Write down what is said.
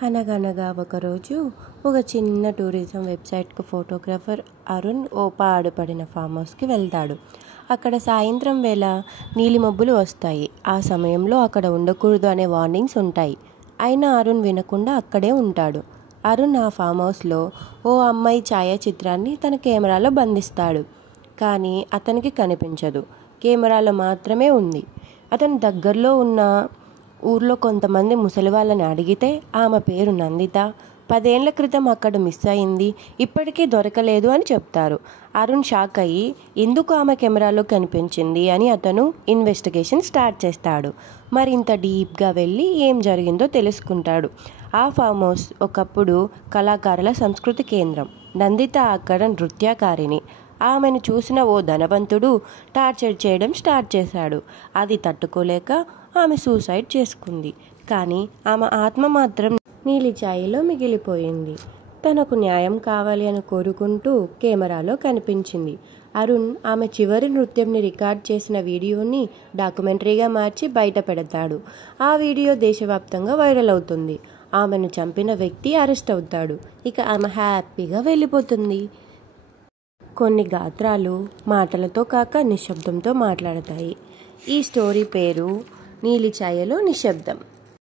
అనగనగా ఒకరోజు ఒక చిన్న టూరిజం వెబ్సైట్కు ఫోటోగ్రాఫర్ అరుణ్ ఓ పాడుపడిన ఫామ్ హౌస్కి వెళ్తాడు. అక్కడ సాయంత్రం వేళ నీలిమబ్బులు వస్తాయి. ఆ సమయంలో అక్కడ ఉండకూడదు అనే వార్నింగ్స్ ఉంటాయి. అయినా అరుణ్ వినకుండా అక్కడే ఉంటాడు. అరుణ్ ఆ ఫామ్ హౌస్లో ఓ అమ్మాయి ఛాయాచిత్రాన్ని తన కెమెరాలో బంధిస్తాడు. కానీ అతనికి కనిపించదు. కెమెరాలో మాత్రమే ఉంది. అతని దగ్గరలో ఉన్న ఊర్లో కొంతమంది ముసలి వాళ్ళని అడిగితే ఆమె పేరు నందిత, 10 ఏళ్ల క్రితం అక్కడ మిస్ అయింది, ఇప్పటికీ దొరకలేదు అని చెప్తారు. అరుణ్ షాక్ అయ్యి ఎందుకు ఆమె కెమెరాలో కనిపించింది అని అతను ఇన్వెస్టిగేషన్ స్టార్ట్ చేస్తాడు. మరింత డీప్గా వెళ్ళి ఏం జరిగిందో తెలుసుకుంటాడు. ఆ ఫామ్ హౌస్ ఒకప్పుడు కళాకారుల సంస్కృతి కేంద్రం. నందిత అక్కడ నృత్యకారిణి. ఆమెను చూసిన ఓ ధనవంతుడు టార్చర్ చేయడం స్టార్ట్ చేశాడు. అది తట్టుకోలేక ఆమె సూసైడ్ చేసుకుంది. కానీ ఆమె ఆత్మ మాత్రం నీలి ఛాయలో మిగిలిపోయింది. తనకు న్యాయం కావాలి అని కోరుకుంటూ కెమెరాలో కనిపించింది. అరుణ్ ఆమె చివరి నృత్యంని రికార్డ్ చేసిన వీడియోని డాక్యుమెంటరీగా మార్చి బయట పెడతాడు. ఆ వీడియో దేశవ్యాప్తంగా వైరల్ అవుతుంది. ఆమెను చంపిన వ్యక్తి అరెస్ట్ అవుతాడు. ఇక ఆమె హ్యాపీగా వెళ్ళిపోతుంది. కొన్ని గాత్రాలు మాటలతో కాక నిశ్శబ్దంతో మాట్లాడతాయి. ఈ స్టోరీ పేరు నీలి ఛాయలో నిశ్శబ్దం.